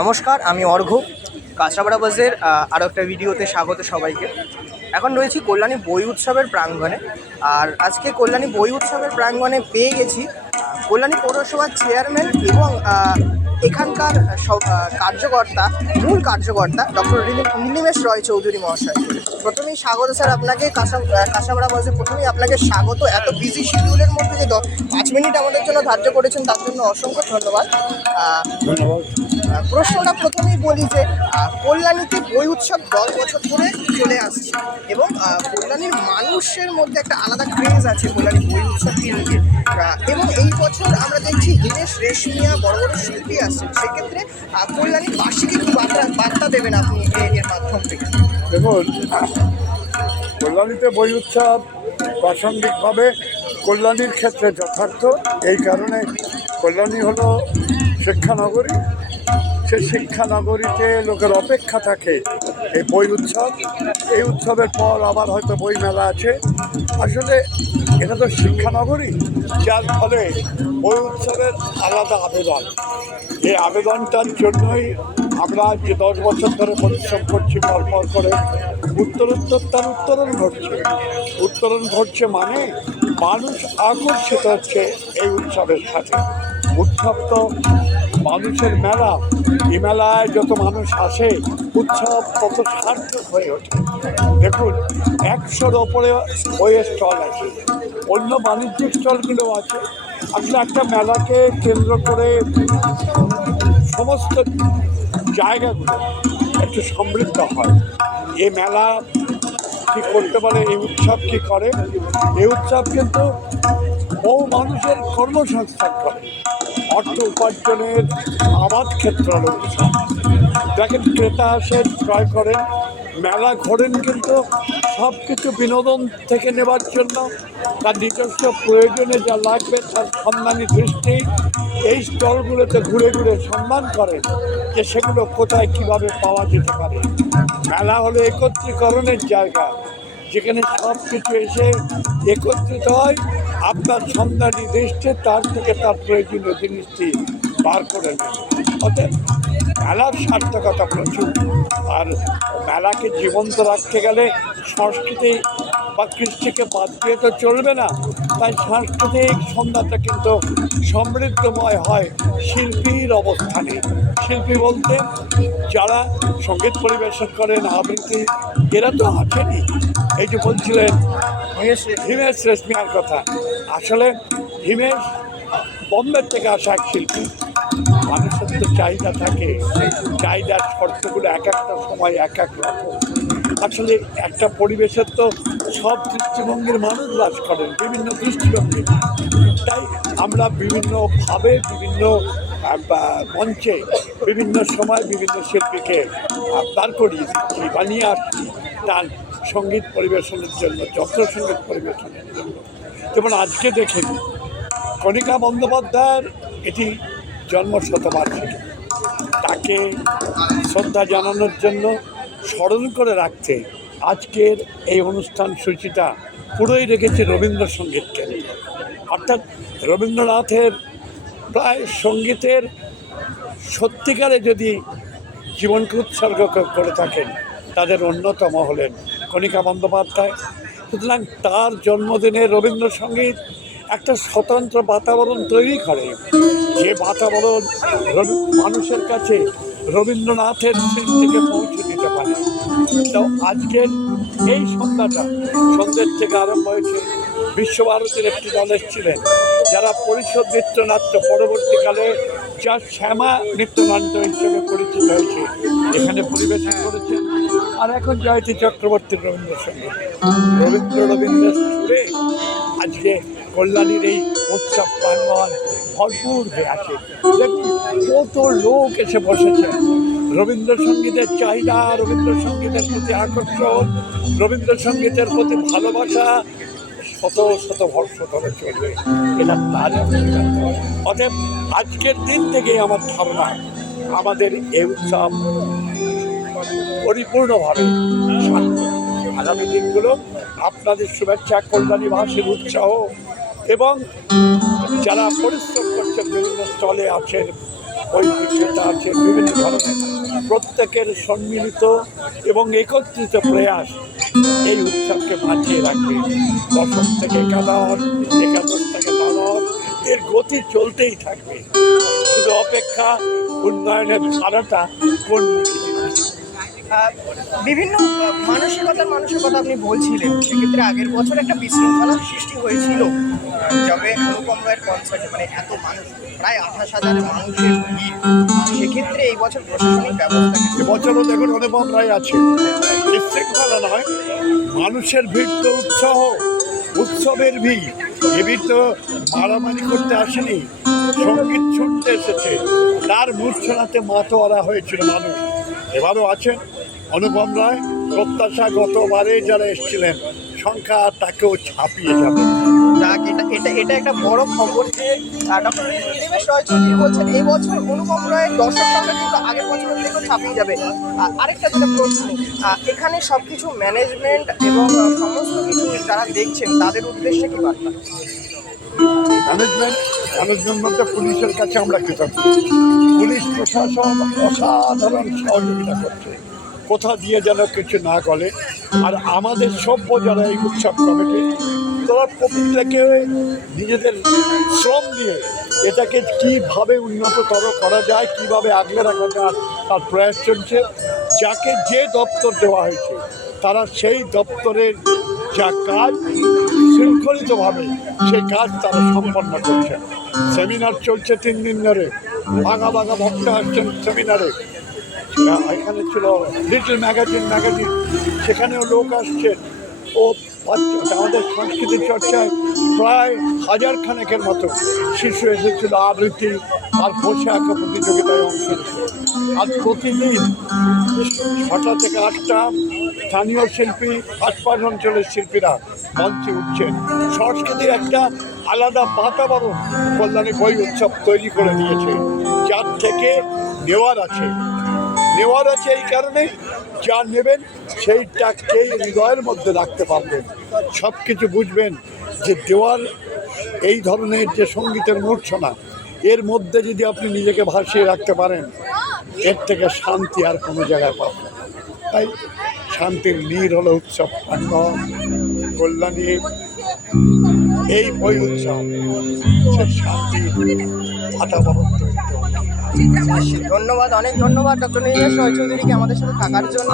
নমস্কার আমি অর্ঘ। কাঁচরাপাড়া বাসের আরও একটা ভিডিওতে স্বাগত সবাইকে। এখন রয়েছি কল্যাণী বই উৎসবের প্রাঙ্গণে। আর আজকে কল্যাণী বই উৎসবের প্রাঙ্গণে পেয়ে গেছি কল্যাণী পৌরসভার চেয়ারম্যান এবং এখানকার সব কার্যকর্তা মূল কার্যকর্তা ডক্টর নীলিমেশ রয় চৌধুরী মহাশয়। প্রথমেই স্বাগত স্যার আপনাকে। কাঁচা আহ, কাঁচরাপাড়া বাসে প্রথমেই আপনাকে স্বাগত। এত বিজি শিডিউলের মধ্যে যে পাঁচ মিনিট আমাদের জন্য ধার্য করেছেন তার জন্য অসংখ্য ধন্যবাদ। প্রশ্নটা প্রথমেই বলি যে কল্যাণীতে বই উৎসব দশ বছর ধরে চলে আসছে এবং কল্যাণীর মানুষের মধ্যে একটা আলাদা ক্রেজ আছে কল্যাণী বই উৎসবকে নিয়ে এবং এই বছর আমরা দেখছি হিমেশ রেশমিয়া বড় বড় শিল্পী আসছেন। সেক্ষেত্রে কল্যাণীর বার্ষিকী কি বার্তা বার্তা দেবেন আপনি এর মাধ্যম থেকে। দেখুন, কল্যাণীতে বই উৎসব প্রাসঙ্গিকভাবে কল্যাণীর ক্ষেত্রে যথার্থ। এই কারণে কল্যাণী হলো শিক্ষানগরী। সে শিক্ষানগরীতে লোকের অপেক্ষা থাকে এই বই উৎসব। এই উৎসবের পর আবার হয়তো বই মেলা আছে। আসলে এটা তো শিক্ষানগরী, যার ফলে বই উৎসবের আলাদা আবেদন। এই আবেদনটার জন্যই আমরা যে দশ বছর ধরে পরিশ্রম করছি পরপর করে উত্তরোত্তর তার উত্তরণ ঘটছে। উত্তরণ ঘটছে মানে মানুষ আকর্ষিত হচ্ছে এই উৎসবের সাথে। উৎসব তো মানুষের মেলা। এই মেলায় যত মানুষ আসে, উৎসব তত সার্থক হয়ে ওঠে। দেখুন, একশোর ওপরে বইয়ের স্টল আছে। অন্য বাণিজ্যিক স্টলগুলো আছে। আসলে একটা মেলাকে কেন্দ্র করে সমস্ত জায়গাগুলো একটু সমৃদ্ধ হয়। এই মেলা কি করতে পারে, এই উৎসব কি করে? এই উৎসব কিন্তু বহু মানুষের কর্মসংস্থান করে। অর্থ উপার্জনের আবাদ ক্ষেত্র রয়েছে। দেখেন, ক্রেতা আসে, ক্রয় করেন, মেলা ঘোরেন কিন্তু সব কিছু বিনোদন থেকে নেবার জন্য তার নিজস্ব প্রয়োজনে যা লাগবে তার সম্মানী দৃষ্টি এই স্টলগুলোতে ঘুরে ঘুরে সম্মান করেন যে সেগুলো কোথায় কীভাবে পাওয়া যেতে পারে। মেলা হলো একত্রীকরণের জায়গা, যেখানে সব কিছু এসে একত্রিত হয়। আপনার সন্ধানী দৃষ্টি তার থেকে তার প্রয়োজনীয় জিনিসটি বার করে নেন অতএব মেলার সার্থকতা প্রচুর। আর মেলাকে জীবন্ত রাখতে গেলে সংস্কৃতি বা কৃষ্টিকে বাদ দিয়ে তো চলবে না। তাই সাংস্কৃতিক সন্ধ্যাটা কিন্তু সমৃদ্ধময় হয় শিল্পীর অবস্থানে। শিল্পী বলতে যারা সংগীত পরিবেশন করেন, আবৃত্তি, এরা তো আছেনই। এই যে বলছিলেন হিমেশ রেশমিয়ার কথা। আসলে হিমেশ বম্বের থেকে আসা এক শিল্পী। মানুষের তো চাহিদা থাকে। চাহিদার শর্তগুলো এক একটা সময় এক এক রকম। আসলে একটা পরিবেশের তো সব দৃষ্টিভঙ্গির মানুষ বাস করেন, বিভিন্ন দৃষ্টিভঙ্গি। তাই আমরা বিভিন্নভাবে বিভিন্ন মঞ্চে বিভিন্ন সময় বিভিন্ন শিল্পীকে দাঁড় করিয়ে দিচ্ছি, বানিয়ে আসছি। তার সংগীত পরিবেশনের জন্য, যন্ত্র সংগীত পরিবেশনের জন্য। যেমন আজকে দেখেন, কণিকা বন্দ্যোপাধ্যায়ের এটি জন্ম শতবার্ষিকী তাকে শ্রদ্ধা জানানোর জন্য স্মরণ করে রাখতে আজকের এই অনুষ্ঠান সূচিটা পুরোই রেখেছে রবীন্দ্রসঙ্গীত কেন্দ্র। অর্থাৎ রবীন্দ্রনাথের প্রায় সঙ্গীতের সত্যিকারে যদি জীবনকে উৎসর্গ করে থাকেন, তাদের অন্যতম হলেন কণিকা বন্দ্যোপাধ্যায়। সুতরাং তার জন্মদিনে রবীন্দ্রসঙ্গীত একটা স্বতন্ত্র বাতাবরণ তৈরি করে। যে বাতাবরণ মানুষের কাছে রবীন্দ্রনাথের থেকে পৌঁছে দিতে পারে। তো আজকের এই সন্ধ্যাটা সন্ধ্যের থেকে আরম্ভ হয়েছে। বিশ্বভারতীর একটি দল এসেছিলেন, যারা পরিষদ নৃত্যনাট্য পরবর্তীকালে যা শ্যামা নৃত্যনাট্য হিসেবে পরিচিত হয়েছে, এখানে পরিবেশন করেছেন। আর এখন জয়তী চক্রবর্তীর রবীন্দ্রসঙ্গীত রবীন্দ্র রবীন্দ্র সুরে আজকে কল্যাণীর এই উৎসব প্রাঙ্গণ ভরপুর হয়ে আছে। কত লোক এসে বসেছে। রবীন্দ্রসঙ্গীতের চাহিদা, রবীন্দ্রসঙ্গীতের প্রতি আকর্ষণ, রবীন্দ্রসঙ্গীতের প্রতি ভালোবাসা শত শত বর্ষ ধরে চলবে এটা অধিকার। অতএব আজকের দিন থেকে আমার ধারণা, আমাদের এই উৎসব পরিপূর্ণভাবে আগামী দিনগুলো আপনাদের শুভেচ্ছা, কল্যাণী ভাষের উৎসাহ এবং যারা পরিশ্রম করছেন, বিভিন্ন স্থলে আছেন ওই বিক্রেতা আছে, বিভিন্ন ধরনের প্রত্যেকের সম্মিলিত এবং একত্রিত প্রয়াস এই উৎসবকে বাঁচিয়ে রাখবে। দশম থেকে একাদশ একাদশ থেকে দ্বাদশ এর গতি চলতেই থাকবে। শুধু অপেক্ষা উন্নয়নের ধারাটা কোন বিভিন্ন মানসিকতার মানুষের কথা আপনি বলছিলেন, সেক্ষেত্রে আগের বছর একটা বিশৃঙ্খলার সৃষ্টি হয়েছিল। যবে অনুপম রায়ের কনসার্টে মানে এত মানুষ, প্রায় আঠাশ হাজার মানুষের ভিড়। সেক্ষেত্রে এই বছর প্রশাসনিক ব্যবস্থা? এবছরও দেখুন অনুপম রায় আছে। বিশৃঙ্খলা নয়, মানুষের ভিড় তো উৎসাহ, উৎসবের ভিড়। এ ভিড় তো মারামারি করতে আসেনি, সংগীত ছুটতে এসেছে। তার মূর্ছনাতে মাতোয়ারা হয়েছিল মানুষ। এবারও আছেন অনুপম রায়। প্রত্যাশা গতবারে যারা এসেছিলেন সংখ্যা তাকেও ছাপিয়ে যাবে। যাক এটা এটা এটা একটা বড় খবর যে ডক্টর দেবেশ রয় চৌধুরী বলছেন এই বছর অনুপম রায়ের দর্শক সংখ্যা কিন্তু আগের বছরের থেকেও ছাপিয়ে যাবে। আরেকটা যেটা প্রশ্ন এখানে সব কিছু ম্যানেজমেন্ট এবং সমস্ত কিছু যারা দেখছেন তাদের উদ্দেশ্যে কি বার্তা? ম্যানেজমেন্ট ম্যানেজমেন্ট বলতে পুলিশের কাছে আমরা কৃতজ্ঞ। পুলিশ প্রশাসন অসাধারণ সহযোগিতা করছে। কোথা দিয়ে যেন কিছু না গলে। আর আমাদের সভ্য যারা এই উৎসব কমিটি, তারা প্রত্যেকে নিজেদের শ্রম দিয়ে এটাকে কীভাবে উন্নততর করা যায়, কীভাবে আগলে রাখা যায়, তার প্রয়াস চলছে। যাকে যে দপ্তর দেওয়া হয়েছে, তারা সেই দপ্তরের যা কাজ শৃঙ্খলিতভাবে সেই কাজ তারা সম্পন্ন করছেন। সেমিনার চলছে তিন দিন ধরে। বাঘা বাঘা ভক্ত আসছেন সেমিনারে। এখানে ছিল লিটল ম্যাগাজিন ম্যাগাজিন। সেখানেও লোক আসছেন ও আমাদের সংস্কৃতি চর্চায় প্রায় হাজার খানেকের মতো শিশু এসেছিল আবৃত্তি আর বসে আঁকা প্রতিযোগিতায় অংশ আর প্রতিদিন ছটা থেকে আটটা স্থানীয় শিল্পী, আশপাশ অঞ্চলের শিল্পীরা মঞ্চে উঠছেন সংস্কৃতির একটা আলাদা বাতাবরণ কল্যাণী বই উৎসব তৈরি করে দিয়েছে। যার থেকে নেওয়ার আছে। নেওয়ার আছে এই কারণে যা নেবেন সেইটাকেই হৃদয়ের মধ্যে রাখতে পারবেন। সব কিছু বুঝবেন যে দেওয়ার এই ধরনের যে সঙ্গীতের মূর্ছনা, এর মধ্যে যদি আপনি নিজেকে ভাসিয়ে রাখতে পারেন, এর থেকে শান্তি আর কোনো জায়গায় পাবেন। তাই শান্তির নীর হলো উৎসব প্রাঙ্গণ কল্যাণী। এই বই উৎসব শান্তি বাতাবরণ ধন্যবাদ, অনেক ধন্যবাদ, ডক্টর রয় চৌধুরীকে আমাদের সাথে থাকার জন্য।